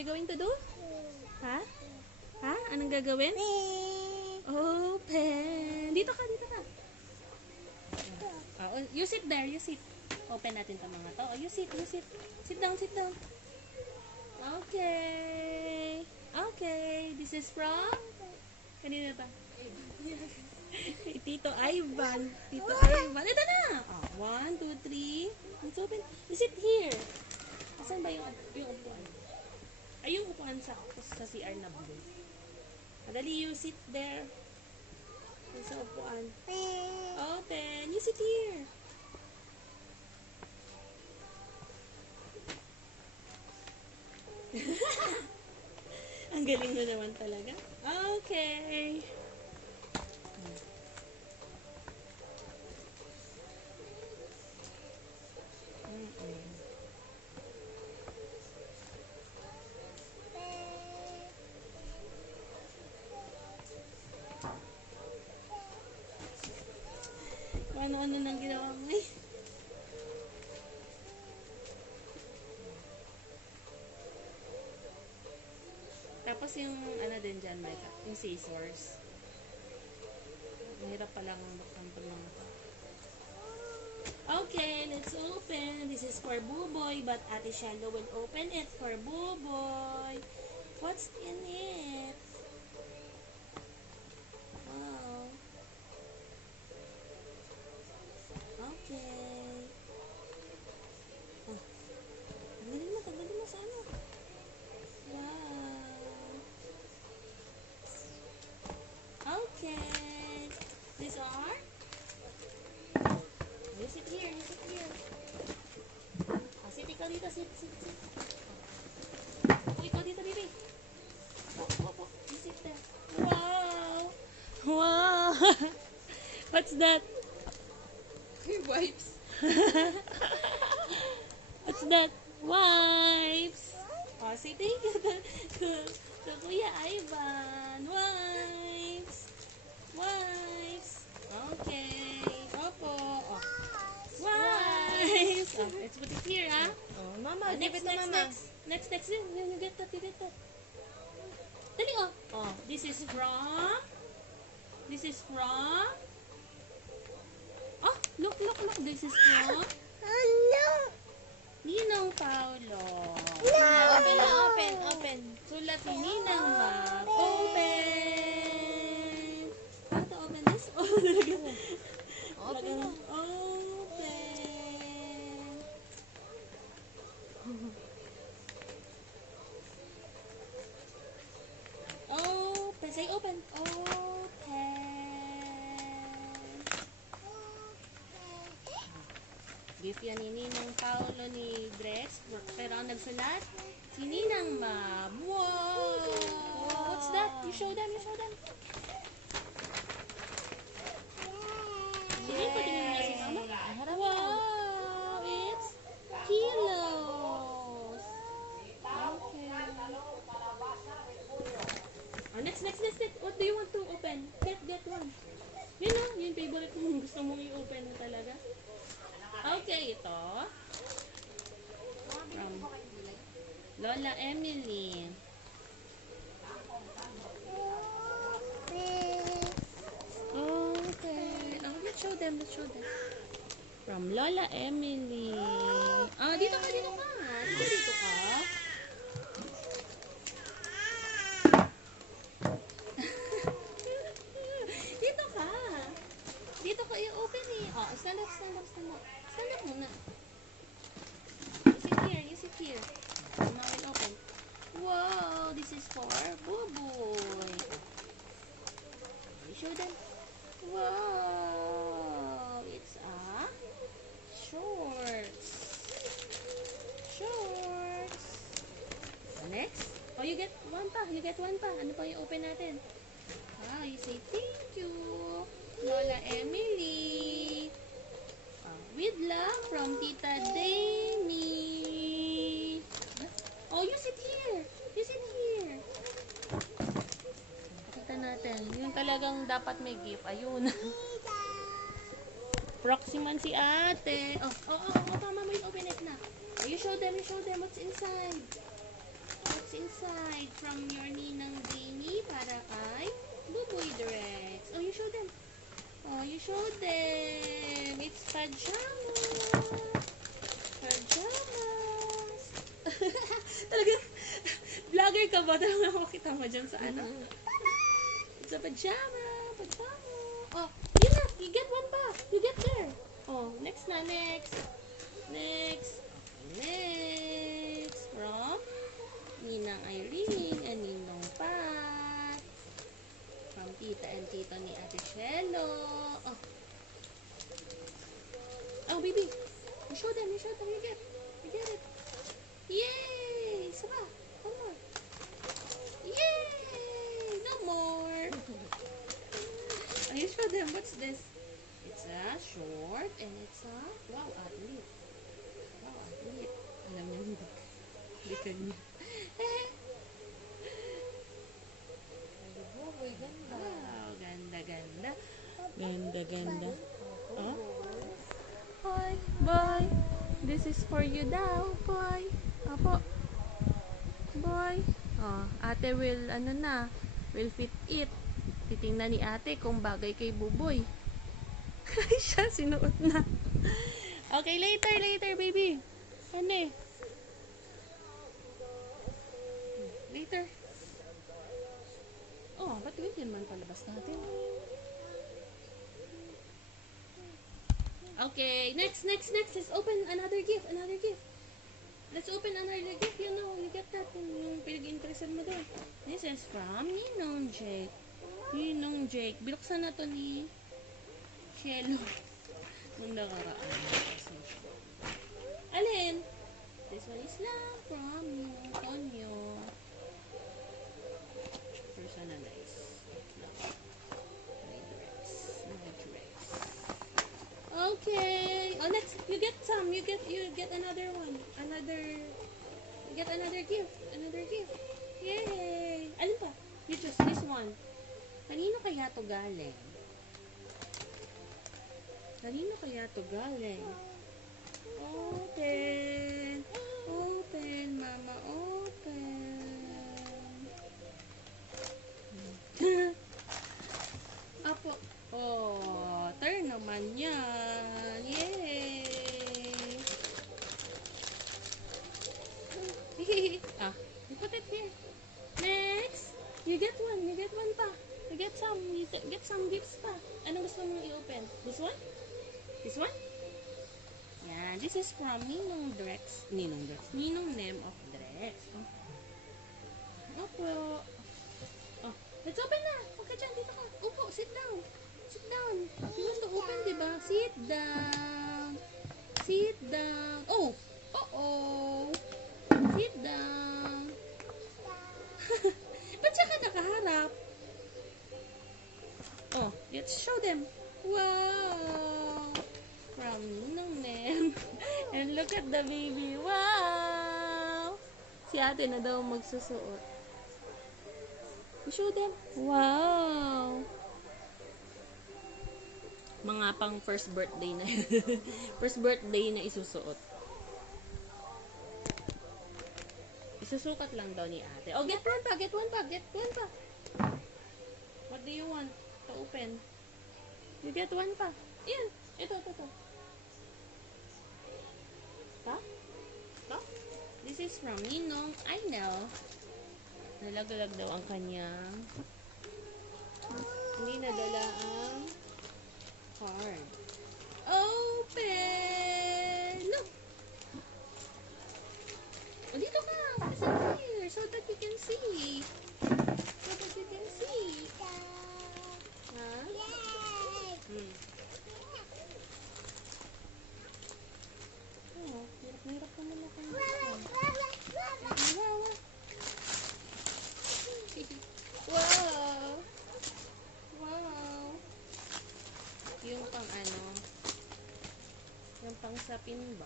we going to do? Ha? Ha? Anong gagawin? Open. Dito ka, dito ka. Oh, you sit there, you sit. Open natin itong mga to. Oh, you sit, you sit. Sit down, sit down. Okay. Okay. This is from? Kanina pa? Tito Ivan. Tito Ivan. Ito na! Oh, 1, 2, 3. Let's open. You sit here. Asan ba yung upuan? Ay, yung upuan sa CR na blue. Madali, you sit there. Yung sa upuan. Open. You sit here. Ang galing mo naman talaga. Okay. Ano-ano nang ginawa mo eh. Tapos yung ano din dyan, Becca, yung scissors. Mahirap palang buksan pa mga to. Okay, let's open. This is for Buboy, but Ate Shalo will open it for Buboy. What's in it? Wow. Okay. Oh. Tanggalin mo sa ano? Wow. Okay. These are? You sit here, you sit here. Oh, sit ikaw dito, sit. Oh, ikaw dito, baby. Opo. You sit there. Wow. Wow. What's that? Wipes. What's that? Wipes. Oh, say thank you to Kuya Ivan. Wipes. Okay. Opo. Oh. Wipes. Oh, let's put it here, ah. Oh, Mama, give it to Mama. Next. You get that. Dali, oh. Oh, this is from. Oh, look. This is from. Ninang Paulo. Open. Sulat ni Ninang Ma. Open. How to open this? Oh, Open. Open. Say open. Open. Gift yan ni Ninang Paulo ni Dress. Pero ang nagsulat, si Ninang Ma. Wow! What's that? You show them. Tingnan mo si Mama. Wow! It's kilos. Okay. Oh, next. What do you want to open? Get one. Yun o, yung favorite mo. Gusto mong i-open mo talaga. Okay, ito. Lola Emily. Okay. Oh, let's show them. From Lola Emily. Ah, dito ka. Dito ka. Dito ka i-open eh. Oh, stand up. Stand up muna. You sit here. Now I'll open. Wow, this is for Buboy. You show them. Wow, it's a shorts. Next. Oh, you get one pa. Ano pa yung open natin? Wow, you say thank you, Lola Emily. With love from Tita Demi. Oh, you sit here. Pakita natin. Yung talagang dapat may gift. Ayun. Proximan si ate. Oh, tama mo yung open it na. Oh, you show them what's inside. what's inside from your Ninang Dini para kay Buboy Drex. Oh, you show them. Oh, you show them. It's pajamas. Pajamas. Talaga, vlogger ka ba? Talaga makita mo dyan sa ano? It's a pajama. Pajama. Oh, yun na. You get one pa. You get there. Oh, next na. Next. Next. Next. From Ninang Irene and Ninong Pat. From Tita and Tito ni Ate Shelo. Oh. Oh, baby. You show them. You show them. You get. You get it. Yay! Isa pa. One more. Yay! No more. Oh, you show them. What's this? It's a short and it's a wow, athlete. Wow, athlete. Alam niya hindi. Hindi ka niya. Buboy, ganda. Wow, ganda, ganda. Ganda, ganda. Oh? Boy, boy. This is for you daw, boy. Apo. Boy. Oh, ate will, will fit it. Titingnan ni ate kung bagay kay Buboy. Ay, siya, sinuot na. Okay, later, baby. Ano eh? Later. Oh, ba't ganyan man palabas natin? Okay, next. Let's open another gift. Let's open another gift. You know, you get that yung pinag-interesan mo doon. This is from Ninong Jake. Ninong Jake. Binuksan na to ni Shelo. Nung nakaraan. Alin? This one is lang from Ninong Tonyo. Personalize. Okay. Oh, next, you get some. You get another one. You get another gift. Yay! Alin pa? You choose this one. Kanino kaya to galing? Open, mama, open. Apo. Oh, turn naman yan. Yay! Ah, you put it here. Next, you get one pa. You get some gifts pa. Anong gusto mong i-open? This one? Yan, this is from Ninong Nem of Drex. Oh. Opo. Oh, let's open na. Okay dyan, dito ka. Upo, sit down. You want to open, diba? Sit down. Oh! Sit down. Ba't siya ka nakaharap? Oh, let's show them. Wow! From Ninong Nem. And look at the baby. Wow! Si ate na daw magsusuot. You show them. Wow! Mga pang first birthday na isusuot. Isusukat lang daw ni ate. Oh, get one pa. What do you want to open? You get one pa. Yan. Ito. Pa? This is from Ninong. I know. Nalaglag daw ang kanyang. Hindi nadala ang card. Open! Look! Oh, dito ka! Sit here so that you can see. Ha? Oh, hirap naman ako. Wow! Yung pang sapin ba?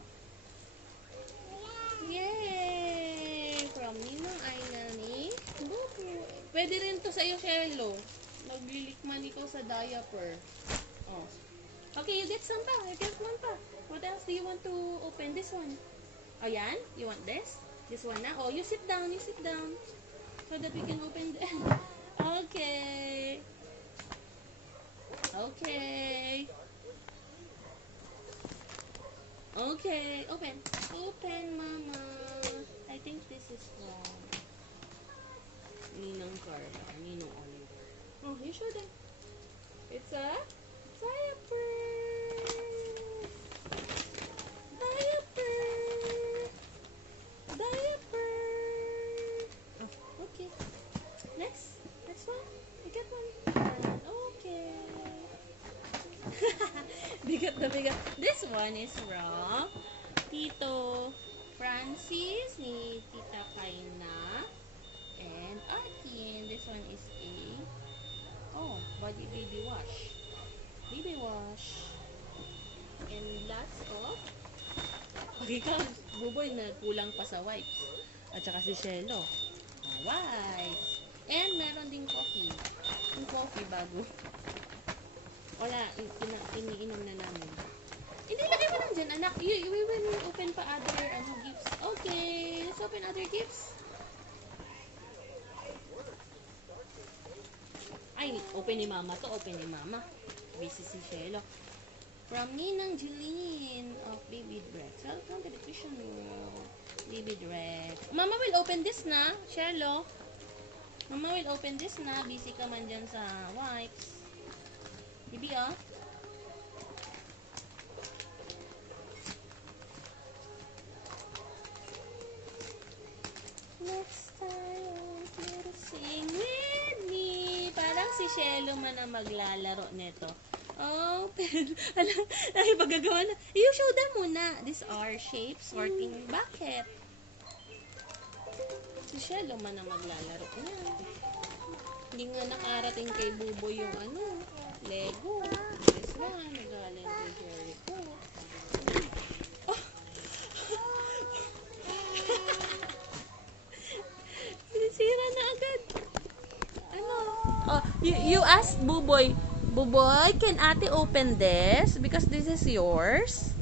Yay! From Ninong Aina ni Bubu. Pwede rin to sa'yo, Shelo. Maglilikman ikaw sa diaper. Oh. Okay, you get some pa. You get one pa. What else do you want to open? This one. Oh, yan? You want this? This one na. Oh, you sit down, so that we can open the... Okay. Okay. Okay. Open. Open, Mama. I think this is wrong. Ninang Carla. Ninang Oliver. Oh, you show them. It's a diaper. Diaper. Diaper. Oh, okay. Next one. We got one. Okay. Bigat na bigat. This one is from Tito Francis ni Tita Kaina and Akin. This one is body baby wash. Baby wash. And lots of buboy na kulang pa sa wipes. At saka si Shelo. Wipes. And meron ding coffee. Yung coffee bago. Wala, iniinom na namin. Hindi, lagay mo lang dyan, anak. We will open pa other gifts. Okay, let's open other gifts. Ay, open ni Mama to. Open ni Mama. Busy si Shelo. From Ninang Jeline of Baby Drex. Welcome to the Christian World. Baby Drex. Mama will open this na, Shelo. Mama will open this na. Busy ka man dyan sa wipes. Bibi, oh. Next time, I want you to sing with me. Parang si Shelo man ang maglalaro nito. Open. Alam, nakipagagawa na. You show them muna. These are shapes sorting bucket. Si Shelo man ang maglalaro niya. Hindi nga nakarating kay Buboy yung Lego. This one, nagaling kay Jericho. Oh! Sinisira na agad. Oh, you asked Buboy, Buboy, can ate open this? Because this is yours.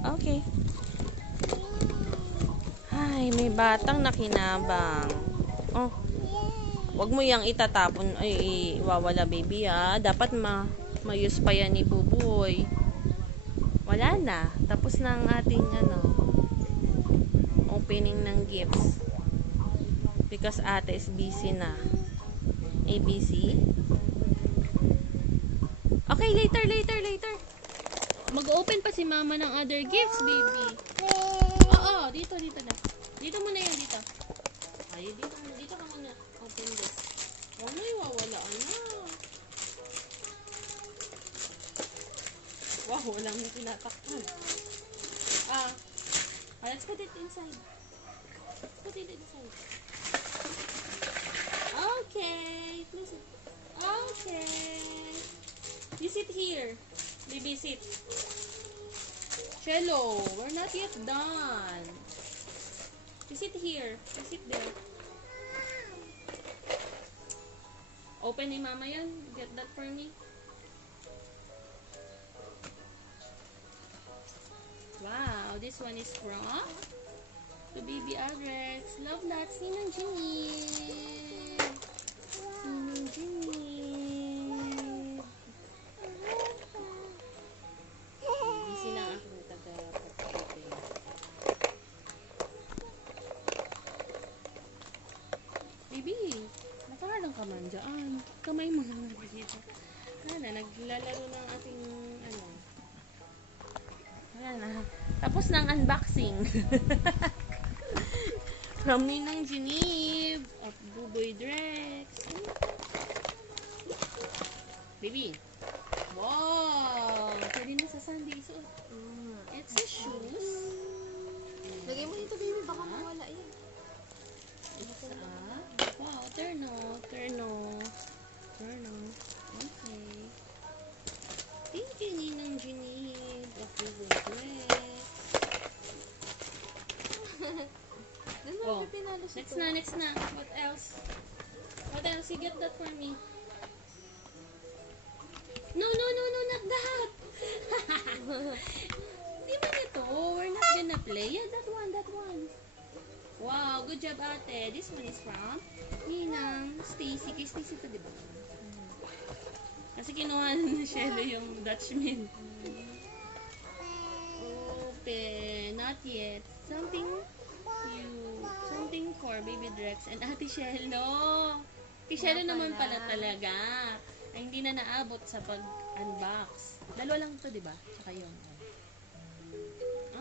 Okay. Ay, may batang nakinabang. Oh. Wag mo yang itatapon. Ay, wawala baby ha. Dapat mayus pa yan ni Buboy. Wala na. Tapos na ang ating opening ng gifts. Because ate is busy na. ABC. Okay, later. Mag-open pa si Mama ng other gifts, baby. Oo, dito na. Dito muna yan, dito. Ay, dito ka muna. Open this. Oh, may wawalaan na. Wow, walang tinatakpan. Let's put it inside. Okay. Please. Okay. You sit here. Baby, sit. Shelo, we're not yet done. You sit here. You sit there. Open ni Mama yan. Get that for me. Wow, this one is from the Baby Adrex. Love lots. Ninang Jeannie. Ninang Jeannie. Baby, nakahalang ka man dyan. Kamay mo naman dito. Naglalaro ng ating Ayan na. Tapos ng unboxing. From Ninang Geneve of Buboy Drex. Baby. Wow! Pwede na sa Sunday suot. It's a shoes. Lagay mo dito, baby. Baka mawala yan. Wow, turn off. Okay. Thank you, Ninang Geneve of Buboy Drex. Next na. What else? What else? You get that for me. No, no, no, no, not that. Di ba ito? We're not gonna play. Yeah, that one, that one. Wow, good job, ate. This one is from Ninang Stacy. Kay Stacy to, di ba? Kasi kinuha na Shelo yung Dutchman. Open. Not yet. Something for Baby Drex and Ate Shelo. Ate Shelo naman pala talaga. Ay, hindi na naabot sa pag-unbox. Dalawa lang to, di ba? Tsaka yung.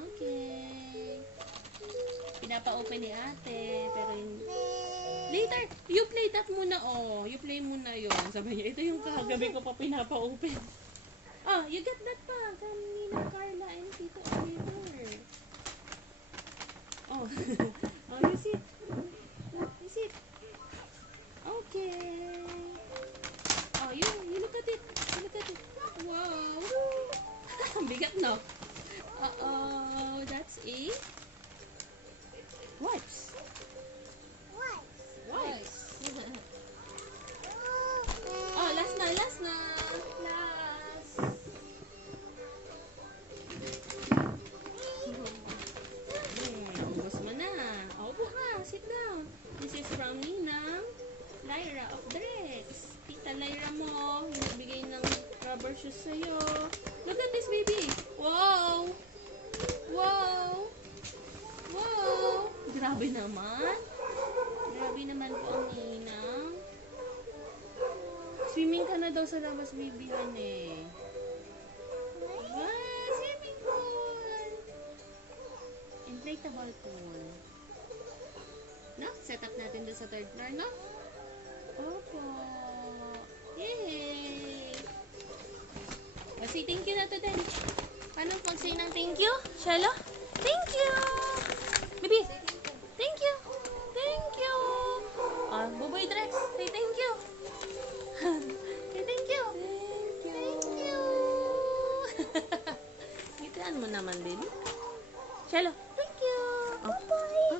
Okay. Pinapa-open ni ate. Pero yung... Later, you play that muna, oh. You play muna yun. Sabi niya, ito yung kagabi ko pa pinapa-open. Oh, you get that pa. Kanina Carla and Tito Oliver. Oh. Oh, you sit. You sit. Okay. Oh, you look at it. You look at it. Wow. Ang bigat, no? Uh-oh. That's a... Wipes. Wipes. Oh, last na. Last. Ubus mo na. Opo ka. Sit down. This is from Ninang Lyra of Drex. Tita Lyra mo. Nagbigay ng rubber shoes sa'yo. Look at this, baby. Wow. Wow. Wow. Grabe naman. Grabe naman po ang Ninang. Swimming ka na daw sa labas, baby, eh. Wow, swimming pool. Inflatable pool. No? Set up natin doon sa third floor, no? Opo. Yay! Say thank you na to din. Paano pag-say ng thank you? Shelo? Thank you! Baby! Thank you! Thank you! Buboy Drex, say thank you! Say thank you! Thank you! Ngitian mo naman, baby. Shelo, thank you! Buboy!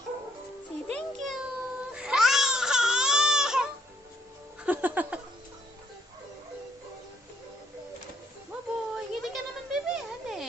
Say thank you! Buboy! Ngiti ka naman, baby! Ate!